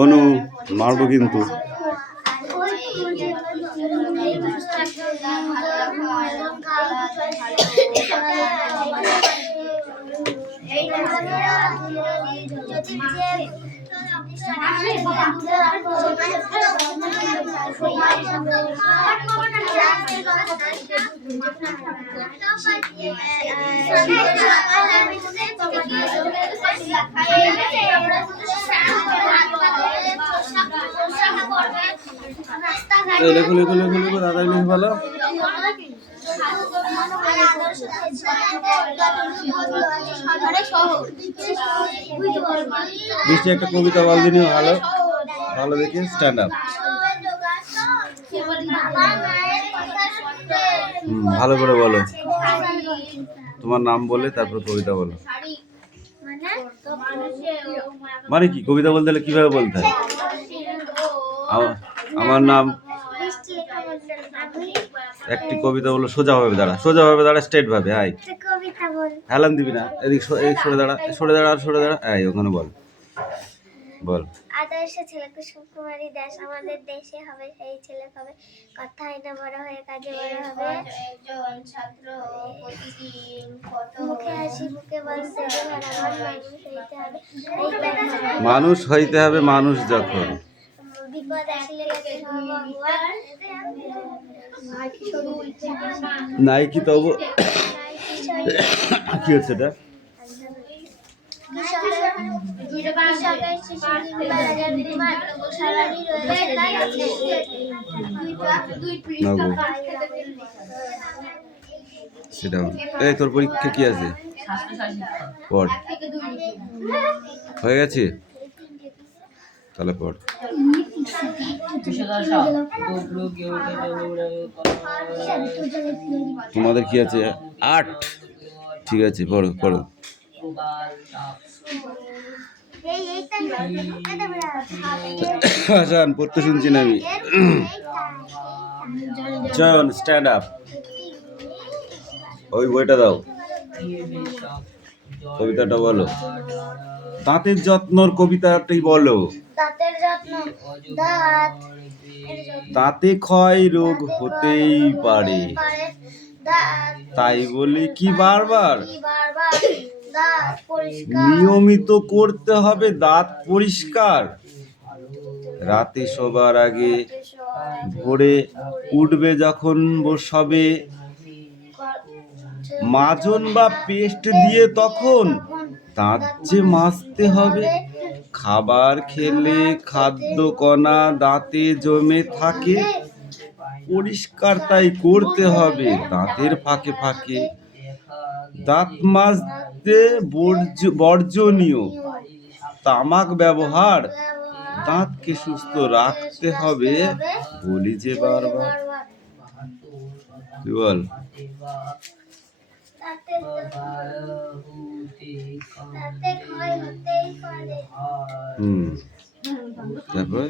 অনু মারবো কিন্তু। লেখো লেখো লেখো লেখো, দাদা লিখে ভালো। বৃষ্টি একটা কবিতা বল দিনি, ভালো ভালো দেখে স্ট্যান্ড আপ। ভালো করে বলো, তোমার নাম বলে তারপর কবিতা বলো। মানে কি কবিতা বলতে হলে কিভাবে বলতে হয়? আমার নাম, একটি কবিতা বলো সোজাভাবে দাঁড়া, সোজাভাবে দাঁড়া, স্ট্রেট ভাবে। আয় হেলান দিবি না, এদিক সরে দাঁড়া, সরে দাঁড়া, সরে দাঁড়া। আয় ওখানে বল, বল। আদর্শ ছেলে কুসুম কুমারী দাস, আমাদের দেশে হবে সেই ছেলে হবে, কথাই না বড় হয়ে কাজে বড় হবে। একজন ছাত্র প্রতিদিন মুখে হাসি মুখে বলছে মানুষ হইতে হবে, মানুষ যখন বিপদ আসলে নাই কি তবু কি হচ্ছে এটা? সেটা এই তোর পরীক্ষা কি আছে? পড়, হয়ে গেছে তাহলে পড়। তোমাদের কি আছে? 8। ঠিক আছে, পড়ো পড়ো। হাসান পড়তে শুনছি না আমি। জন স্ট্যান্ড আপ, ওই বইটা দাও, কবিতাটা বলো। দাঁতের যত্নর কবিতাটাই বলো। দাঁতে ক্ষয় রোগ হতেই পারে, তাই বলে কি বারবার নিয়মিত করতে হবে দাঁত পরিষ্কার। রাতে শোবার আগে, ভোরে উঠবে যখন সবে, মাজন বা পেস্ট দিয়ে তখন দাঁত যে মাজতে হবে। খাবার খেলে খাদ্য কণা দাঁতে জমে থাকে, পরিষ্কার তাই করতে হবে দাঁতের ফাঁকে ফাঁকে। দাঁত মাজতে বর্জনীয় তামাক ব্যবহার, দাঁতকে সুস্থ রাখতে হবে বলি যে বারবার। বল। তারপর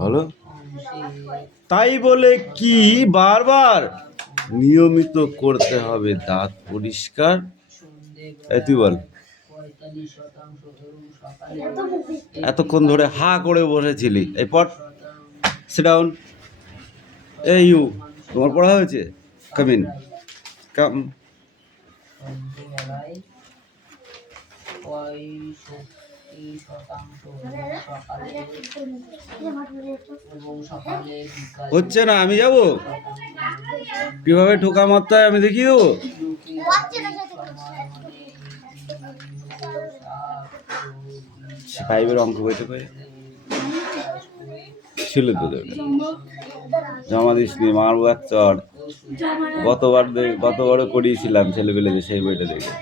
বলো। তাই বলে কি বারবার নিয়মিত করতে হবে দাঁত পরিষ্কার। তুই বল। এতক্ষণ ধরে হা করে বসেছিলি, এই পট, সিট ডাউন। এই ইউ, তোমার পড়া হয়েছে? কাম ইন, কাম। হচ্ছে না, আমি যাবো কিভাবে ঠোকা মারতে হয় আমি দেখিয়ে দেবো। ফাইভের অঙ্ক বইতে করে ছিল তো, জমা দিস নি, মারবো এক চড়। গতবারও করিয়েছিলাম ছেলেপেলেদের, সেই বইটা দেখে।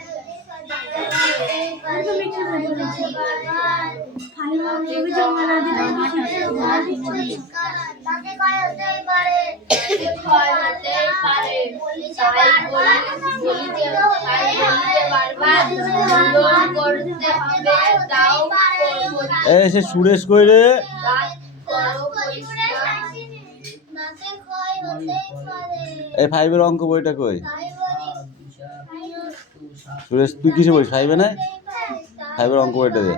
এই সে সুরেশ কই রে? এই 5-এর অঙ্ক বইটা কই? সুরেশ তুই কিসে বলিস? 5-এ না? 5-এর অঙ্ক বইটা দে।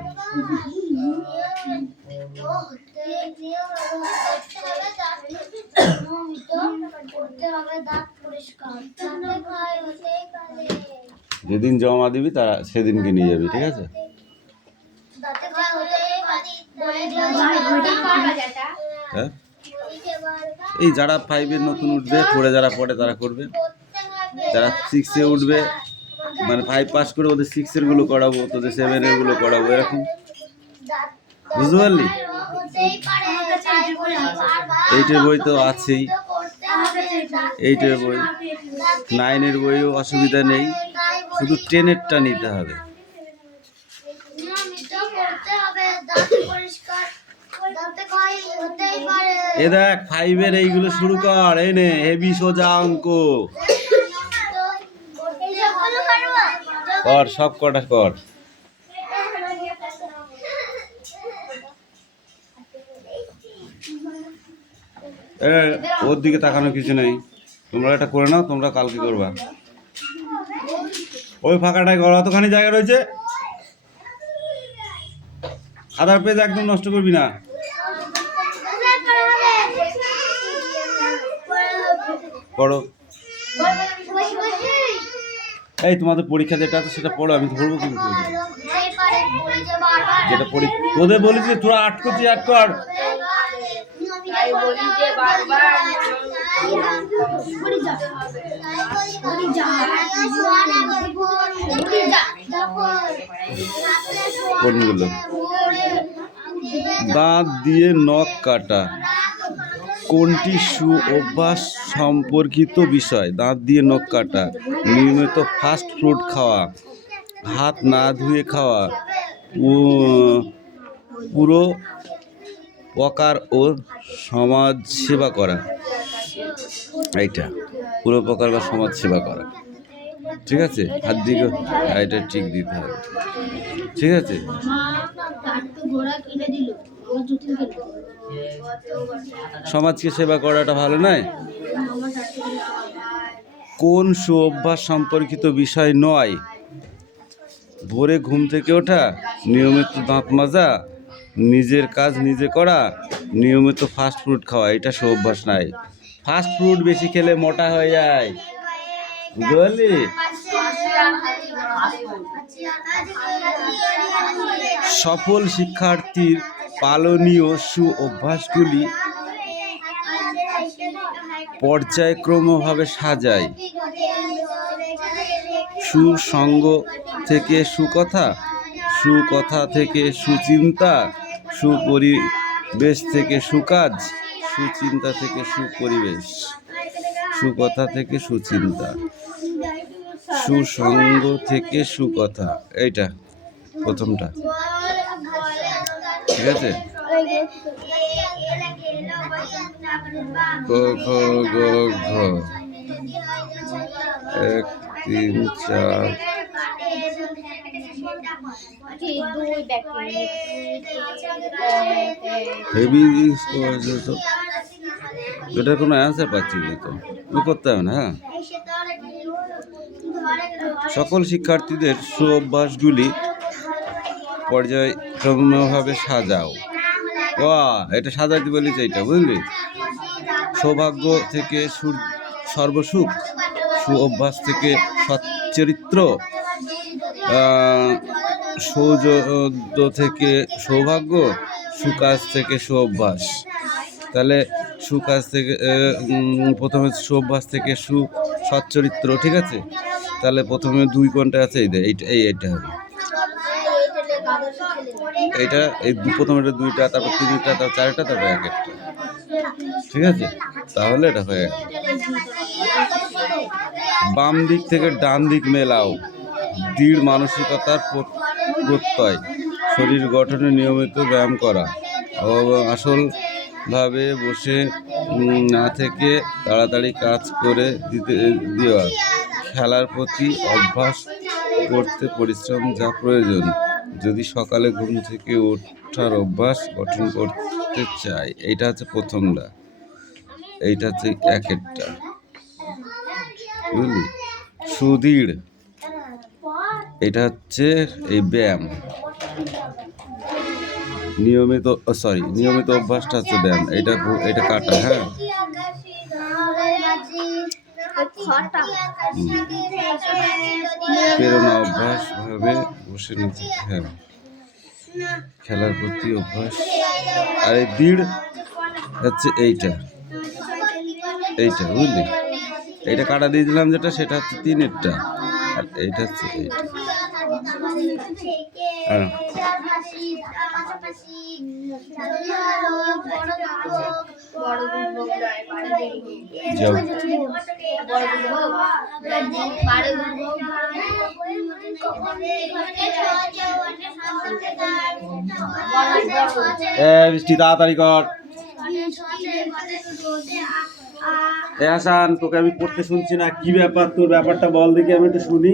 যেদিন জমা দিবি তারা সেদিনকে নিয়ে যাবি, ঠিক আছে? হ্যাঁ, এই যারা 5-এ নতুন উঠবে, পড়ে যারা পড়ে তারা করবে, যারা 6-এ উঠবে মানে 5 পাস করে ওদের 6-এর গুলো করাবো, তোদের 7-এর গুলো করাবো, এরকম, বুঝতে পারলি? 8-এর বই তো আছেই, 8-এর বই, 9-এর বইও অসুবিধা নেই, শুধু 10-এরটা নিতে হবে। এ দেখ 5-এর এইগুলো শুরু কর, এই নে হেভি সোজা অঙ্ক কর, সব কটা কর। ওর দিকে তাকানো কিছু নেই, তোমরা এটা করে নাও, তোমরা কালকে করবা। ওই ফাঁকাটাই করো, অতখানি জায়গা রয়েছে, আধার পেজ একদম নষ্ট করবি না। পড়ো। এই তোমাদের পরীক্ষা যেটা আছে সেটা পড়ো, আমি ধরবো কিন্তু যেটা পড়ি তোদের বলেছি, তোরা 8 করছিস, 8 কর। কোনগুলো? দাঁত দিয়ে নখ কাটা কোনটি সু অভ্যাস সম্পর্কিত বিষয়? দাঁত দিয়ে নখ কাটা, নিয়মিত ফাস্ট ফুড খাওয়া, হাত না ধুয়ে খাওয়া, পুরো প্রকার ও সমাজ সেবা করা। এইটা পুরো প্রকার বা সমাজ সেবা করা, ঠিক আছে? হাত দিকে এটা ঠিক দিতে হবে, ঠিক আছে? সমাজকে সেবা করাটা ভালো নয়? কোন সু অভ্যাস সম্পর্কিত বিষয় নয়? ভোরে ঘুম থেকে ওঠা, নিয়মিত দাঁত মাজা, নিজের কাজ নিজে করা, নিয়মিত ফাস্ট ফুড খাওয়া। এটা সু অভ্যাস নাই। ফাস্ট ফুড বেশি খেলে মোটা হয়ে যায়, বুঝতে পারলি? সফল শিক্ষার্থীর পালনীয় সু অভ্যাসগুলি পর্যায়ক্রমভাবে সাজায়। সুসঙ্গ থেকে সুকথা, সুকথা থেকে সুচিন্তা, সুপরিবেশ থেকে সুকাজ, সুচিন্তা থেকে সুপরিবেশ, সুকথা থেকে সুচিন্তা, সুসঙ্গ থেকে সুকথা। এইটা প্রথমটা, ঠিক আছে? ক খ গ ঘ 1 3 4 হেভি করেছে তো, এটার কোনো অ্যান্সার পাচ্ছি না তো, কি করতে হবে না? হ্যাঁ, সকল শিক্ষার্থীদের সু অভ্যাসগুলি পর্যায়ক্রমভাবে সাজাও। এটা সাজাইতে বলেছে, এইটা বুঝলি? সৌভাগ্য থেকে সর্বসুখ, সু অভ্যাস থেকে সচ্চরিত্র, সৌজন্য থেকে সৌভাগ্য, সুকাজ থেকে সু অভ্যাস। তাহলে সুকাজ থেকে প্রথমে সু অভ্যাস থেকে সচ্চরিত্র, ঠিক আছে? তাহলে প্রথমে 2 কোনটা আছে, এইটা হবে। এইটা এই প্রথমে 2টা, তারপর 3টা, তারপর 4টা, তারপর 1টা, ঠিক আছে? তাহলে এটা হয়ে গেল। বাম দিক থেকে ডান দিক মেলাও, দৃঢ় মানসিকতার প্রত্যয়, শরীর গঠনে নিয়মিত ব্যায়াম করা, আসলভাবে বসে না থেকে তাড়াতাড়ি কাজ করে দেওয়া, খেলার প্রতি অভ্যাস করতে পরিশ্রম যা প্রয়োজন। যদি সকালে ঘুম থেকে ওঠার অভ্যাস গঠন করতে চাই, এইটা হচ্ছে প্রথমটা, এইটা হচ্ছে একেরটা, বুঝলি? সুদৃঢ়, এটা হচ্ছে এই ব্যায়াম। নিয়মিত অভ্যাসটা হচ্ছে ব্যায়াম। এটা কাটা, হ্যাঁ। প্রেরণা অভ্যাস ভাবে বসে না থেকে, হ্যাঁ, খেলার প্রতি অভ্যাস। আর এই দৃঢ় হচ্ছে এইটা, বুঝলি? এইটা কাটা দিয়ে দিলাম, যেটা সেটা হচ্ছে 3-এরটা, আর এইটা হচ্ছে এইটা, হ্যাঁ। বৃষ্টি তাড়াতাড়ি কর। হাসান, তোকে আমি পড়তে শুনছি না, কি ব্যাপার? তোর ব্যাপারটা বল দেখি, আমি একটু শুনি।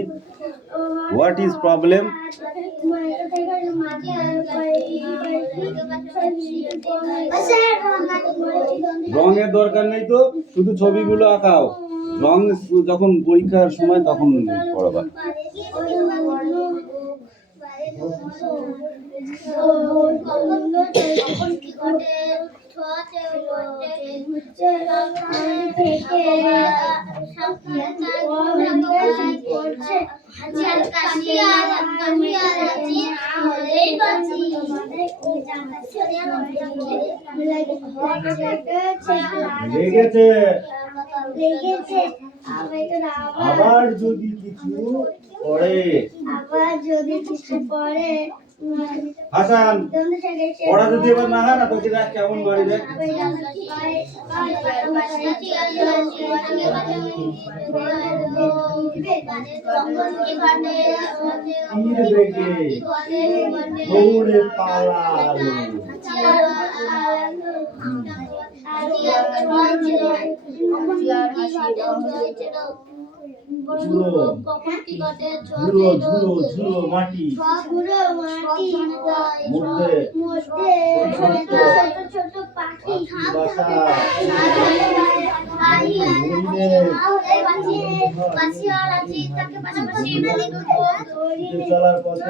What is problem? রঙের দরকার নেই তো, শুধু ছবিগুলো আঁকাও। রং যখন পরীক্ষার সময় তখন পড়াবা। আবার যদি কিছু পড়ে, হাসান, পড়া যদি এবার না হয় না, তোকে দেখ কেমন বাড়ি দেখ। দৌড়ে পালালো, ঝুলো মাটি, ছোট পাখি, চলার পথে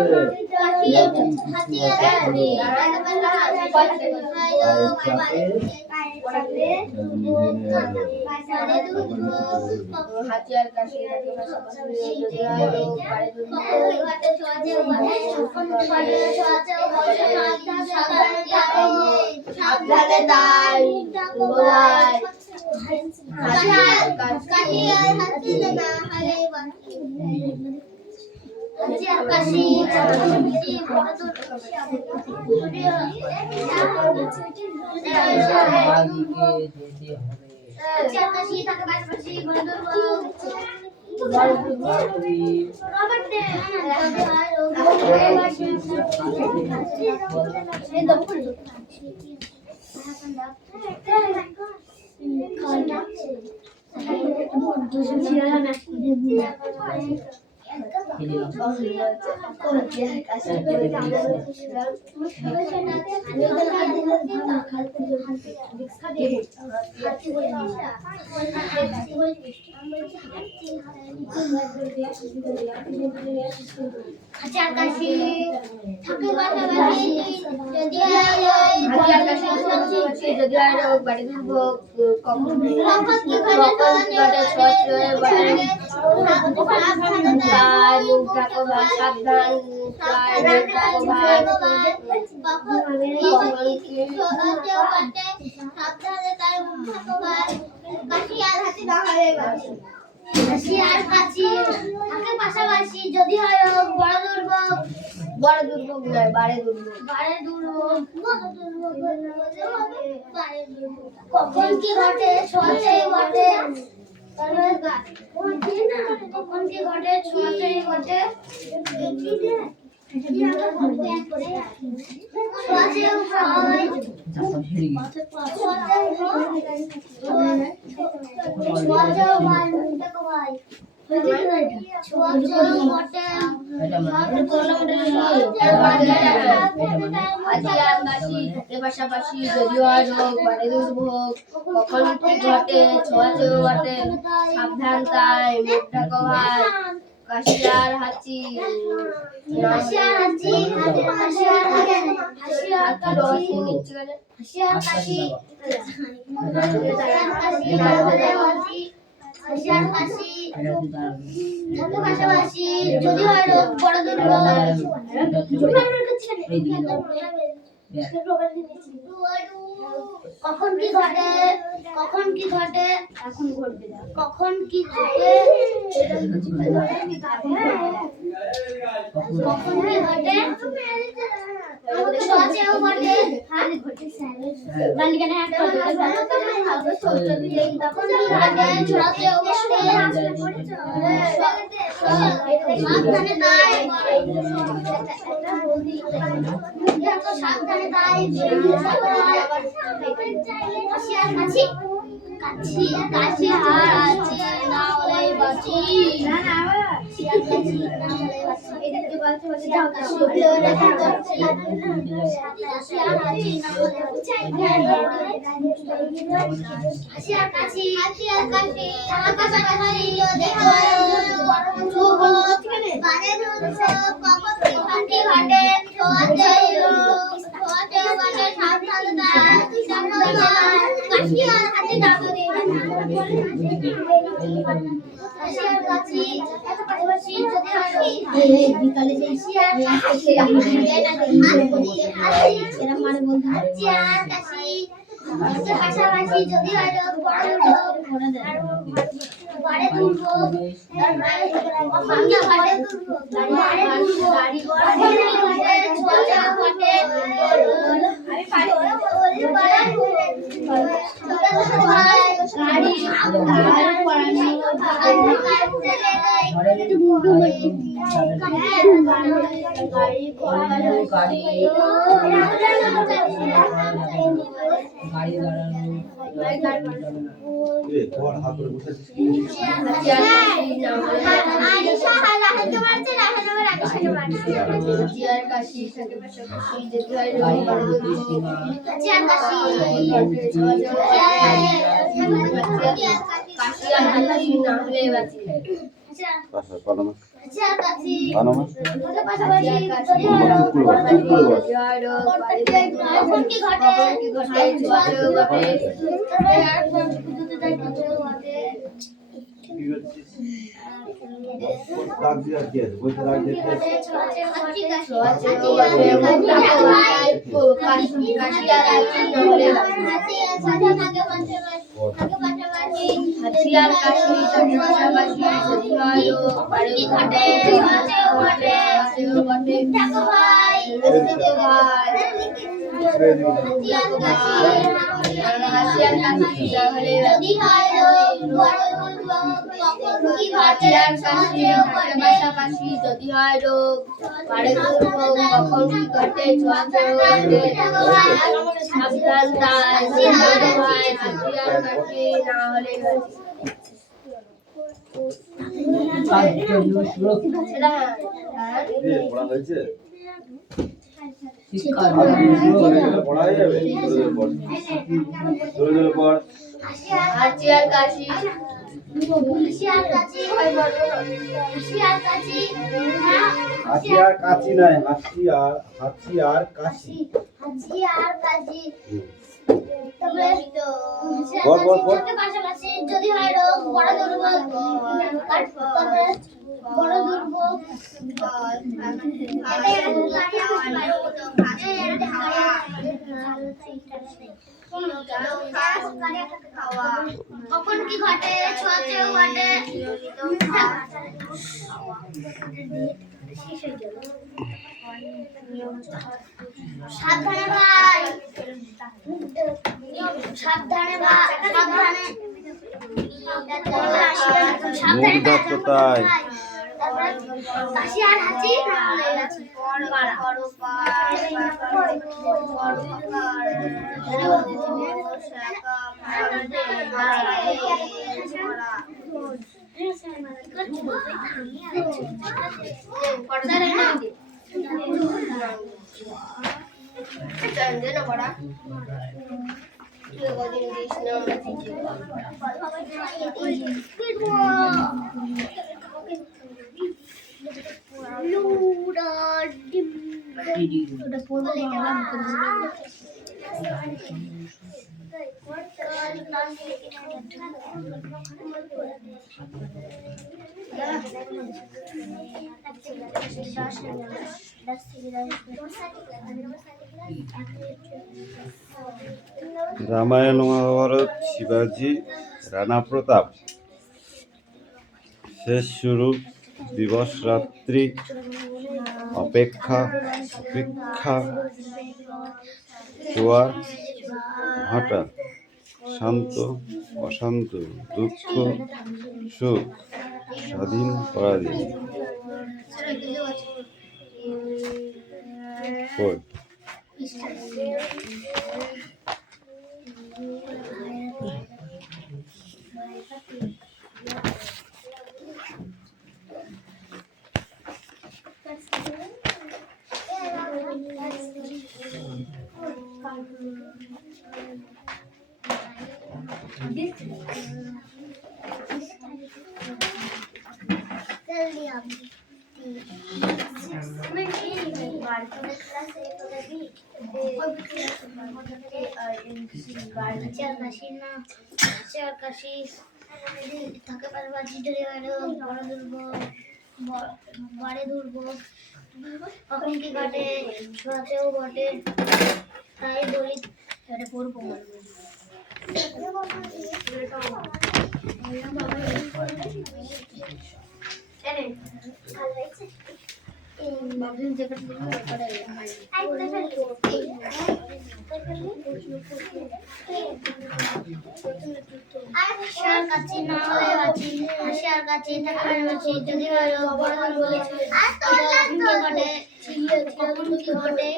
পাশাপাশি যদি হয় বড় দুর্ভোগ নয়, বাড়ে দুর্ভোগ। কখন কি ঘটে ছোঁয়াচেই ঘটে, কখন কি ঘটে ছোঁয়াচেই ঘটে। পাশাপাশি যদিও আর রোগ বাড়ে দুর্ভোগ কখন কি ঘটে ছোঁয়াচেও বটে সাবধান তাই মুখ ঢাকা ভাই কাশিয়ার হাঁচি পাশাপাশি যদি হয় রোগ বড় দুর্ভোগ কখন কি ঘটে কখন কি ঘটে এখন ঘটবে কখন কি ঘটে কখন কি ঘটে ছোঁয়াচেও বটে বালিকানে একটা তখন কি ঘটে ছোঁয়াচেও বটে সাবধানে তাই সাবধানে তাই কাছি কাছি কাছি আর আছে না হলে বাঁচি পাশাপাশি যদি হয় পাশাপাশি যদি হয় রোগ বাড়ে দুর্ভোগ কখন কি ঘটে ছোঁয়াচেও বটে সাবধান তাই হাতিয়ার কাশি না হলে হাতিয়ার কাশি হাতিয়ার কাশি নাই হাতিয়ার কাশি পাশাপাশি যদি হয় রোগ বড় দুর্ভোগ বড় দুর্ভোগ কখন কি ঘটে ছোঁয়াচেও বটে সাবধানে ভাই সাবধানে ভাই সাবধানে মুখ ঢাক কোথায়? কাশি আর হাঁচি রামায়ণ মহাভারত শিবাজি রানা প্রতাপ শেষ শুরু দিবস রাত্রি অপেক্ষা অপেক্ষা জোয়ার ভাটা শান্ত অশান্ত দুঃখ সুখ স্বাধীন পরাধীন কই? বাড়ে ধরবো কখন কি ঘটে ছোঁয়াচেও বটে তাই বলি এটা পড়বো আশার কাছে না হলে বাঁচি আশার কাছে থাকার বাঁচি যদি হয় বড় বলে ঘটে কখন কি ঘটে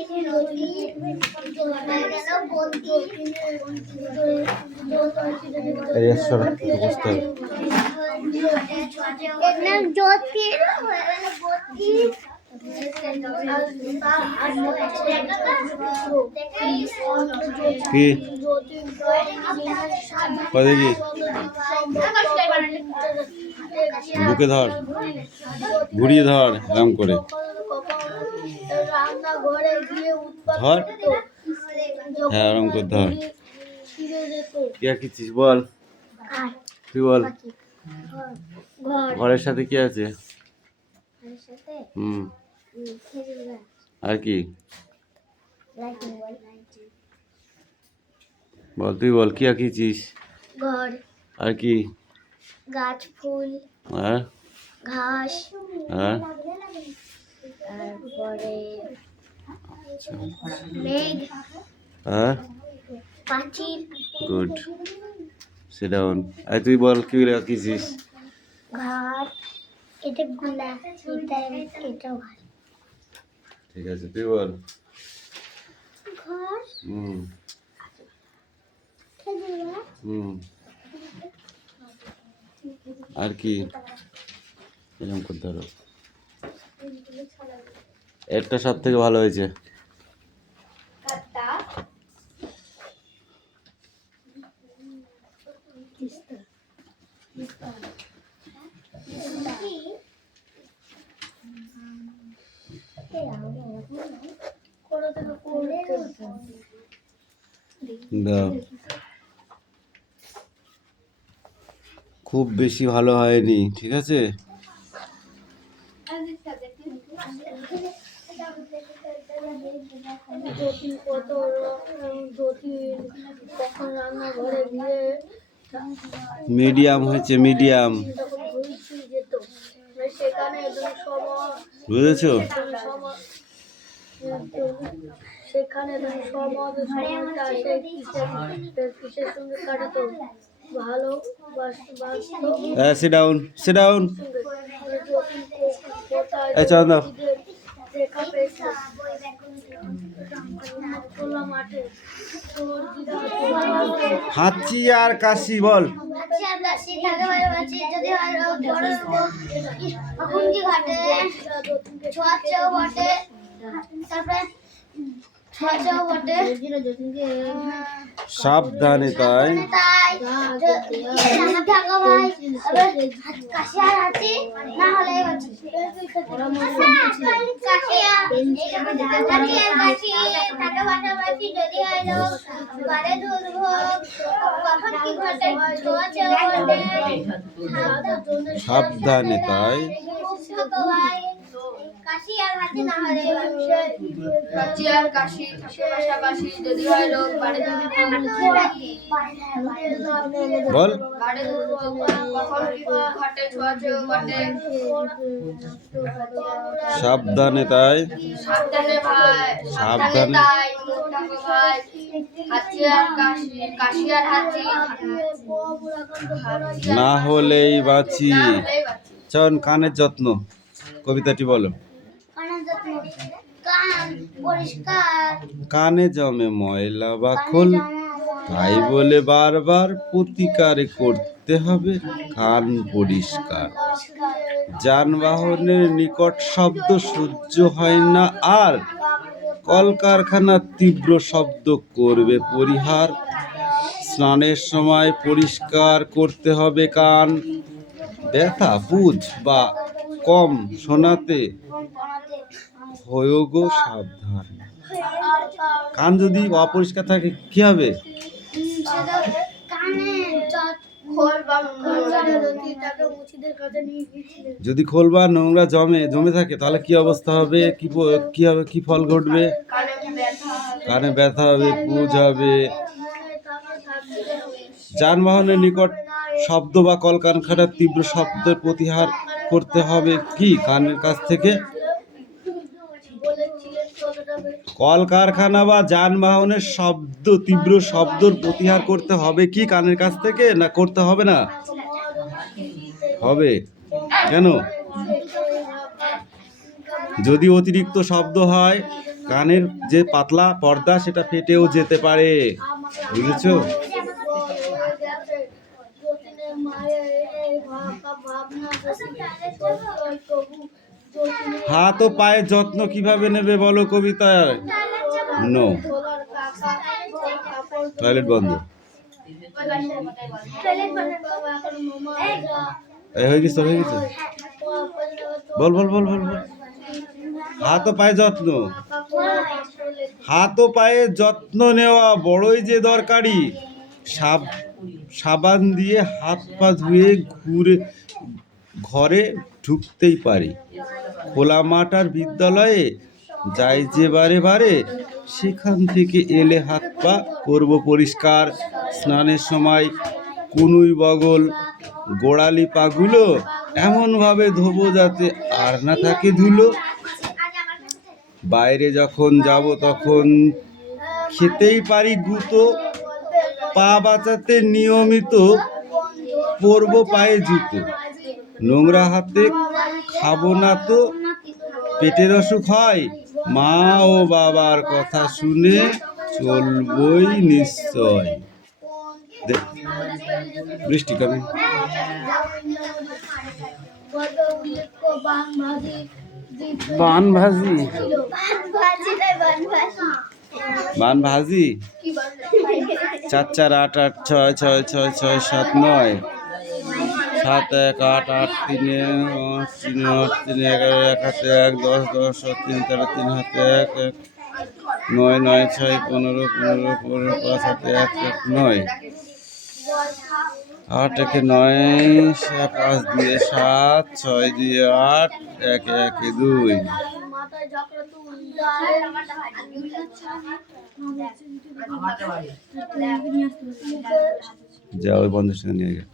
কি দেখি বুকে ধর ঘুরিয়ে ধর এরম করে ধর হ্যাঁ এরম করে ধর কি আঁকিছিস বল তুই বল ঘরের সাথে কি আছে হুম আর কি বল তুই বল কি আঁকিছিস ঘর আর কি গাছ ফুল আর ঘাস আর তারপরে মেঘ আর পাখির গুড সিট ডাউন আর তুই বল কি আঁকিছিস ঘাট এটা গুলা এটাও ঘাট ঠিক আছে তুই বল ঘর হুম খেজুর হুম আর কি এরকম করতে ধরো একটা সব থেকে ভালো হয়েছে দাও খুব বেশি ভালো হয়নি ঠিক আছে মিডিয়াম হয়েছে মিডিয়াম বুঝেছো সেখানে সমাজ কিসের সঙ্গে কাটাতো ভালো সিট ডাউন, সিট ডাউন। এই চল দাও। দেখা পেয়েছে খোলা মাঠে হাঁচি আর কাশি বল। হাঁচি আর কাশি থাকে ভালোবাসি যদি হয় বড় কখন কি ঘটে ছোঁয়াচেও বটে তারপরে ছোঁয়াচেও বটে সাবধানে তাই তাই থাকো ভাই কাশি আর হাঁচি না হলে কাশি কাশি থাকে ভালোবাসি যদি হয় ঘরে দুর্ভোগ কখন কি ঘটে ছোঁয়াচেও বটে সাবধানে তাই থাকো ভাই কাশি আর হাঁচি না হলে হাঁচি আর কাশি থাকে পাশাপাশি যদি হয় রোগ বাড়ে বল। বাড়ে কখন কি ঘটে ছোঁয়াচেও বটে সাবধানে তাই সাবধানে ভাই সাবধানে। তাই মুখ ঢাকো ভাই হাঁচি আর কাশি কাশি আর হাঁচি না হলেই বাঁচি। না হলেই বাঁচি। চল কানের যত্ন কবিতাটি বলো। কানের যত্ন কান পরিষ্কার কানে জমে ময়লা বা খোল, তাই বলে বারবার প্রতিকার করতে হবে কান পরিষ্কার। যানবাহনের নিকট শব্দ সহ্য হয় না আর, কলকারখানার তীব্র শব্দ করবে পরিহার। স্নানের সময় পরিষ্কার করতে হবে কান, ব্যথা বুঝ বা কম শোনাতে হয়েও গো সাবধান। কান যদি অপরিষ্কার থাকে কি হবে? খোল বা মুছিদের যদি খোল বা নোংরা জমে থাকে তাহলে কি অবস্থা হবে? কি হবে, কি ফল ঘটবে? কানে ব্যথা হবে, পুজ হবে। যানবাহনের নিকট শব্দ বা কলকারখানার তীব্র শব্দের প্রতিহার করতে হবে কি কানের কাছ থেকে? কলকারখানা বা যানবাহনের শব্দ তীব্র শব্দের প্রতিহার করতে হবে কি কানের কাছ থেকে? না করতে হবে না? হবে। কেন? যদি অতিরিক্ত শব্দ হয় কানের যে পাতলা পর্দা সেটা ফেটেও যেতে পারে, বুঝেছো? হাত ও পায়ের যত্ন কিভাবে নেবে বলো কবিতায়। নো, টয়লেট বন্ধ। হয়ে গেছে, হয়ে গেছে। বল বল বল বল বল। হাত ও পায়ের যত্ন, হাত ও পায়ের যত্ন নেওয়া বড়ই যে দরকারি। সাবান দিয়ে হাত পা ধুয়ে ঘরে ঢুকতেই পারি। খোলা মাঠ আর বিদ্যালয়ে যাই যে বারে বারে, সেখান থেকে এলে হাত পা করব পরিষ্কার। স্নানের সময় কুনুই বগল গোড়ালি পাগুলো এমনভাবে ধোবো যাতে আর না থাকে ধুলো। বাইরে যখন যাব তখন খেতেই পারি গুঁতো, পা বাঁচাতে নিয়মিত পরবো পায়ে জুতো। নোংরা হাতে খাবো না তো পেটের অসুখ হয়, মা ও বাবার কথা শুনে চলবই নিশ্চয়। বৃষ্টি কবে? বান ভাজি, বান ভাজি। 4 4 8 8 6 6 6 6 7 9 7 1 8 8 3 3 8 3 11 1 হাতে 1 10 10 3 3 3 হাতে 1 1 9 9 6 15 15 15 5 হাতে 1 1 9 8 1 9 5 দিয়ে 7 6 দিয়ে 8 1 1 2। যা ওই বন্ধুর সঙ্গে নিয়ে গেল।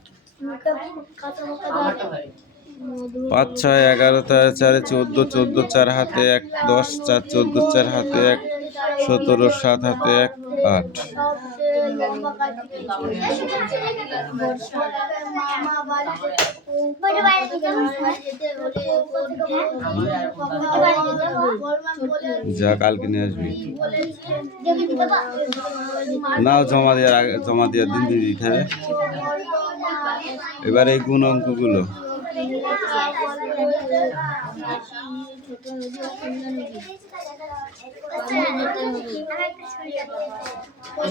5 6 11 4 14 14 4 হাতে 1 10 4 14 4 হাতে 1 17 7 হাতে 1 8। লম্বা কাঠি বর্ষা মামা বাড়িতে বড় বাড়ি যেতে যেতে হলে যা কালকে নিয়ে আসবি। দেখে দিতে বা নাও জমা দেওয়ার দিন দিয়ে দিতে হবে। এবার এই গুণ অঙ্কগুলো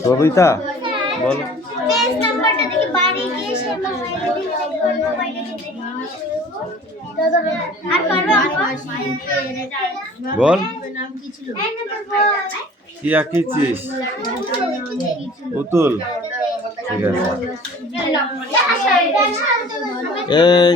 কবিতা বলো। পেজ নাম্বারটা দেখি বাড়ি গিয়ে সে মোবাইলে ডিলিট করব মোবাইলে ডিলিট আর করব বল নাম কি ছিল? কি আঁকিছিস? পুতুল। ঠিক আছে। এই